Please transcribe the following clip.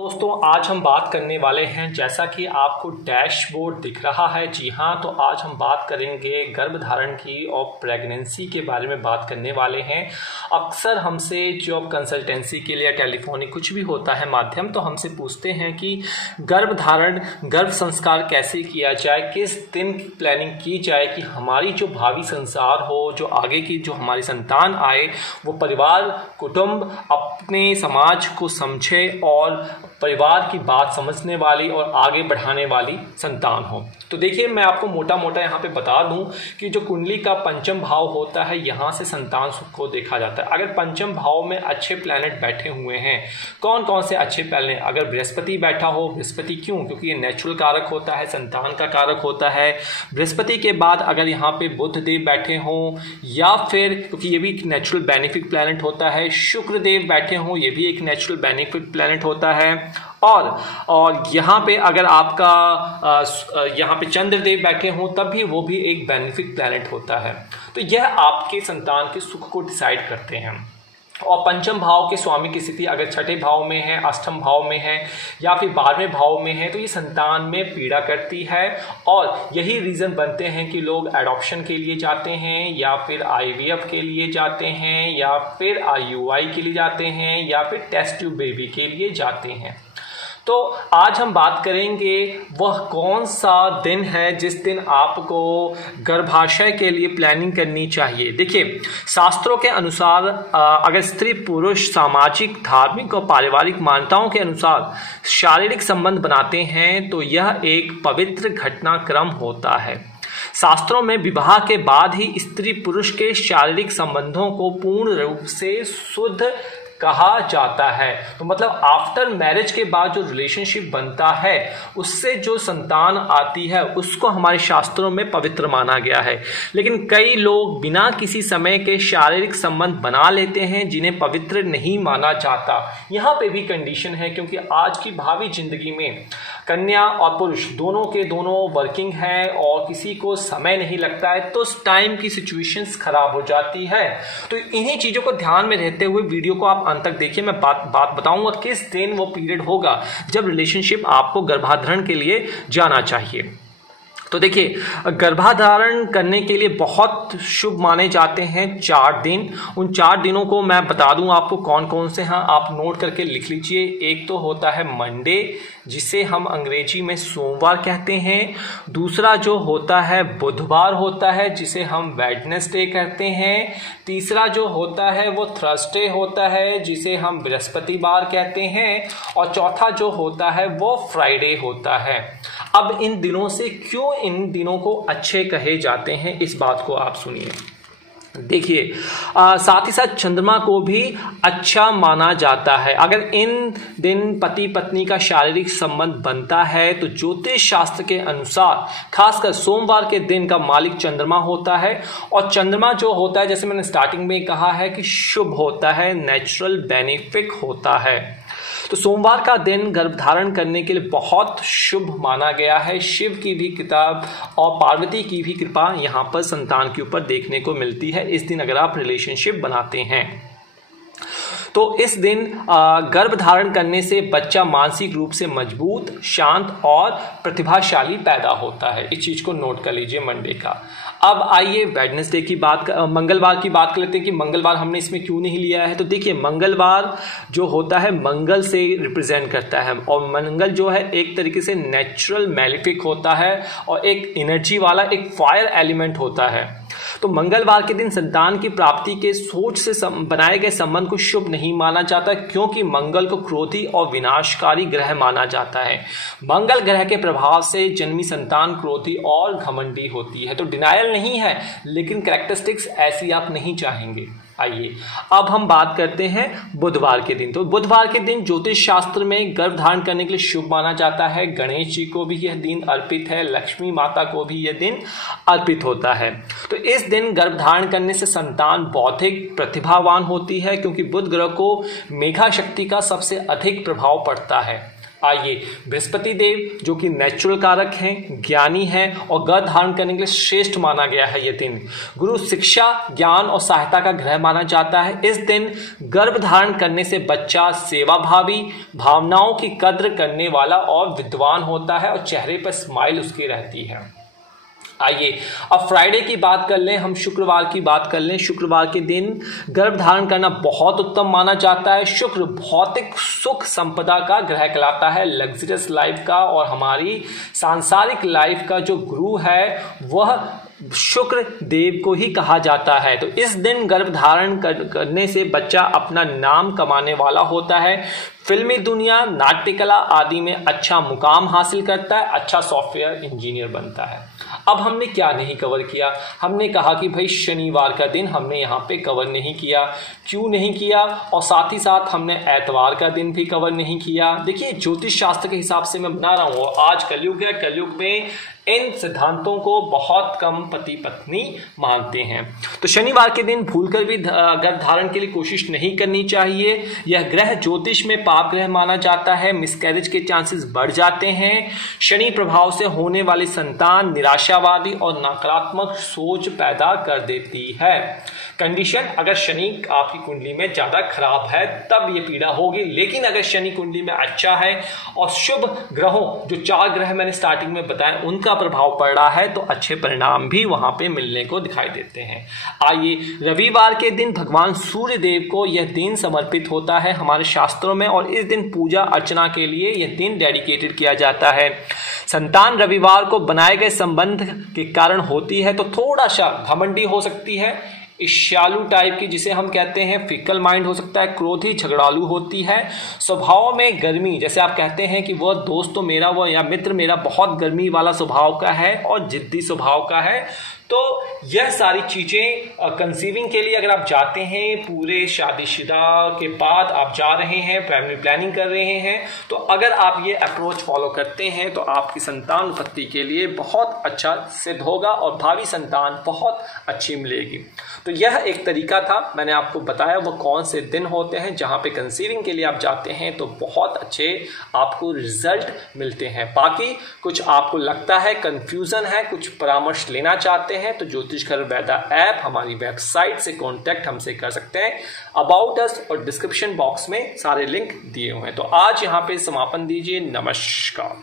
दोस्तों आज हम बात करने वाले हैं, जैसा कि आपको डैशबोर्ड दिख रहा है, जी हाँ, तो आज हम बात करेंगे गर्भधारण की और प्रेगनेंसी के बारे में बात करने वाले हैं। अक्सर हमसे जो कंसल्टेंसी के लिए टेलीफोनिक कुछ भी होता है माध्यम, तो हमसे पूछते हैं कि गर्भधारण गर्भ संस्कार कैसे किया जाए, किस दिन की प्लानिंग की जाए कि हमारी जो भावी संसार हो, जो आगे की जो हमारी संतान आए, वो परिवार कुटुंब अपने समाज को समझे और परिवार की बात समझने वाली और आगे बढ़ाने वाली संतान हो। तो देखिए, मैं आपको मोटा मोटा यहाँ पे बता दूं कि जो कुंडली का पंचम भाव होता है, यहाँ से संतान सुख को देखा जाता है। अगर पंचम भाव में अच्छे प्लैनेट बैठे हुए हैं, कौन कौन से अच्छे प्लैनेट, अगर बृहस्पति बैठा हो, बृहस्पति क्यों, क्योंकि ये नेचुरल कारक होता है, संतान का कारक होता है। बृहस्पति के बाद अगर यहाँ पे बुध देव बैठे हों, या फिर क्योंकि ये भी एक नेचुरल बेनिफिक प्लैनेट होता है, शुक्र देव बैठे हों, ये भी एक नेचुरल बेनिफिक प्लैनेट होता है। और यहाँ पे अगर आपका यहाँ पे चंद्रदेव बैठे हों, तब भी वो भी एक बेनिफिक प्लैनेट होता है। तो यह आपके संतान के सुख को डिसाइड करते हैं। और पंचम भाव के स्वामी की स्थिति अगर छठे भाव में है, अष्टम भाव में है, या फिर 12वें भाव में है, तो ये संतान में पीड़ा करती है। और यही रीज़न बनते हैं कि लोग एडॉप्शन के लिए जाते हैं, या फिर IVF के लिए जाते हैं, या फिर IUI के लिए जाते हैं, या फिर टेस्ट ट्यूब बेबी के लिए जाते हैं। तो आज हम बात करेंगे वह कौन सा दिन है जिस दिन आपको गर्भाशय के लिए प्लानिंग करनी चाहिए। देखिए, शास्त्रों के अनुसार अगर स्त्री पुरुष सामाजिक, धार्मिक और पारिवारिक मान्यताओं के अनुसार शारीरिक संबंध बनाते हैं, तो यह एक पवित्र घटनाक्रम होता है। शास्त्रों में विवाह के बाद ही स्त्री पुरुष के शारीरिक संबंधों को पूर्ण रूप से शुद्ध कहा जाता है। तो मतलब आफ्टर मैरिज के बाद जो रिलेशनशिप बनता है, उससे जो संतान आती है, उसको हमारे शास्त्रों में पवित्र माना गया है। लेकिन कई लोग बिना किसी समय के शारीरिक संबंध बना लेते हैं, जिन्हें पवित्र नहीं माना जाता। यहाँ पे भी कंडीशन है, क्योंकि आज की भावी जिंदगी में कन्या और पुरुष दोनों के दोनों वर्किंग है और किसी को समय नहीं लगता है, तो उस टाइम की सिचुएशंस खराब हो जाती है। तो इन्हीं चीज़ों को ध्यान में रहते हुए वीडियो को आप अंत तक देखिए। मैं बात बताऊंगा किस दिन वो पीरियड होगा जब रिलेशनशिप आपको गर्भाधारण के लिए जाना चाहिए। तो देखिए, गर्भाधारण करने के लिए बहुत शुभ माने जाते हैं 4 दिन। उन 4 दिनों को मैं बता दूं आपको कौन कौन से हैं, आप नोट करके लिख लीजिए। एक तो होता है मंडे, जिसे हम अंग्रेजी में सोमवार कहते हैं। दूसरा जो होता है बुधवार होता है, जिसे हम वेडनेसडे कहते हैं। तीसरा जो होता है वो थर्सडे होता है, जिसे हम बृहस्पतिवार कहते हैं। और चौथा जो होता है वो फ्राइडे होता है। अब इन दिनों से क्यों इन दिनों को अच्छे कहे जाते हैं, इस बात को आप सुनिए। देखिए, साथ ही साथ चंद्रमा को भी अच्छा माना जाता है। अगर इन दिन पति पत्नी का शारीरिक संबंध बनता है, तो ज्योतिष शास्त्र के अनुसार खासकर सोमवार के दिन का मालिक चंद्रमा होता है। और चंद्रमा जो होता है, जैसे मैंने स्टार्टिंग में कहा है कि शुभ होता है, नेचुरल बेनिफिक होता है। तो सोमवार का दिन गर्भधारण करने के लिए बहुत शुभ माना गया है। शिव की भी किताब और पार्वती की भी कृपा यहाँ पर संतान के ऊपर देखने को मिलती है इस दिन, अगर आप रिलेशनशिप बनाते हैं। तो इस दिन गर्भधारण करने से बच्चा मानसिक रूप से मजबूत, शांत और प्रतिभाशाली पैदा होता है। इस चीज को नोट कर लीजिए मंडे का। अब आइए वेडनेसडे की बात, मंगलवार की बात कर लेते हैं कि मंगलवार हमने इसमें क्यों नहीं लिया है। तो देखिए, मंगलवार जो होता है मंगल से रिप्रेजेंट करता है, और मंगल जो है एक तरीके से नेचुरल मैलिफिक होता है और एक एनर्जी वाला, एक फायर एलिमेंट होता है। तो मंगलवार के दिन संतान की प्राप्ति के सोच से बनाए गए संबंध को शुभ नहीं माना जाता, क्योंकि मंगल को क्रोधी और विनाशकारी ग्रह माना जाता है। मंगल ग्रह के प्रभाव से जन्मी संतान क्रोधी और घमंडी होती है। तो डिनायल नहीं है, लेकिन कैरेक्टरिस्टिक्स ऐसी आप नहीं चाहेंगे। आइए अब हम बात करते हैं बुधवार के दिन। तो बुधवार के दिन ज्योतिष शास्त्र में गर्भधारण करने के लिए शुभ माना जाता है। गणेश जी को भी यह दिन अर्पित है, लक्ष्मी माता को भी यह दिन अर्पित होता है। तो इस दिन गर्भधारण करने से संतान बौद्धिक प्रतिभावान होती है, क्योंकि बुध ग्रह को मेघा शक्ति का सबसे अधिक प्रभाव पड़ता है। आइए, बृहस्पति देव जो कि नेचुरल कारक हैं, ज्ञानी हैं और गर्भ धारण करने के लिए श्रेष्ठ माना गया है ये दिन। गुरु शिक्षा, ज्ञान और सहायता का ग्रह माना जाता है। इस दिन गर्भ धारण करने से बच्चा सेवाभावी, भावनाओं की कद्र करने वाला और विद्वान होता है और चेहरे पर स्माइल उसकी रहती है। आइए अब फ्राइडे की बात कर लें, हम शुक्रवार की बात कर लें। शुक्रवार के दिन गर्भ धारण करना बहुत उत्तम माना जाता है। शुक्र भौतिक सुख संपदा का ग्रह कहलाता है, लग्जरियस लाइफ का, और हमारी सांसारिक लाइफ का जो गुरु है वह शुक्र देव को ही कहा जाता है। तो इस दिन गर्भ धारण करने से बच्चा अपना नाम कमाने वाला होता है, फिल्मी दुनिया, नाट्य कला आदि में अच्छा मुकाम हासिल करता है, अच्छा सॉफ्टवेयर इंजीनियर बनता है। अब हमने क्या नहीं कवर किया, हमने कहा कि भाई शनिवार का दिन हमने यहाँ पे कवर नहीं किया। क्यों नहीं किया? और साथ ही साथ हमने एतवार का दिन भी कवर नहीं किया। देखिए, ज्योतिष शास्त्र के हिसाब से मैं बना रहा हूँ, आज कलयुग है, कलयुग में इन सिद्धांतों को बहुत कम पति पत्नी मानते हैं। तो शनिवार के दिन भूलकर भी गर्भ धारण के लिए कोशिश नहीं करनी चाहिए। यह ग्रह ज्योतिष में पाप ग्रह माना जाता है, मिसकैरेज के चांसेस बढ़ जाते हैं। शनि प्रभाव से होने वाली संतान निराशावादी और नकारात्मक सोच पैदा कर देती है। कंडीशन, अगर शनि आपकी कुंडली में ज्यादा खराब है तब ये पीड़ा होगी, लेकिन अगर शनि कुंडली में अच्छा है और शुभ ग्रहों, जो 4 ग्रह मैंने स्टार्टिंग में बताए, उनका प्रभाव पड़ रहा है तो अच्छे परिणाम भी वहां पे मिलने को दिखाई देते हैं। आइए, रविवार के दिन भगवान सूर्य देव को यह दिन समर्पित होता है हमारे शास्त्रों में, और इस दिन पूजा अर्चना के लिए यह दिन डेडिकेटेड किया जाता है। संतान रविवार को बनाए गए संबंध के कारण होती है तो थोड़ा सा घमंडी हो सकती है, ईर्ष्यालु टाइप की, जिसे हम कहते हैं फिकल माइंड हो सकता है, क्रोधी झगड़ालू होती है, स्वभाव में गर्मी, जैसे आप कहते हैं कि वह दोस्त तो मेरा, वह या मित्र मेरा बहुत गर्मी वाला स्वभाव का है और जिद्दी स्वभाव का है। तो यह सारी चीजें कंसीविंग के लिए अगर आप जाते हैं, पूरे शादीशुदा के बाद आप जा रहे हैं, फैमिली प्लानिंग कर रहे हैं, तो अगर आप ये अप्रोच फॉलो करते हैं तो आपकी संतान उत्पत्ति के लिए बहुत अच्छा सिद्ध होगा और भावी संतान बहुत अच्छी मिलेगी। तो यह एक तरीका था, मैंने आपको बताया वो कौन से दिन होते हैं जहां पे कंसीविंग के लिए आप जाते हैं तो बहुत अच्छे आपको रिजल्ट मिलते हैं। बाकी कुछ आपको लगता है कंफ्यूजन है, कुछ परामर्श लेना चाहते हैं तो ज्योतिष घर वैदा ऐप हमारी वेबसाइट से कांटेक्ट हमसे कर सकते हैं। अबाउट अस और डिस्क्रिप्शन बॉक्स में सारे लिंक दिए हुए हैं। तो आज यहाँ पे समापन दीजिए। नमस्कार।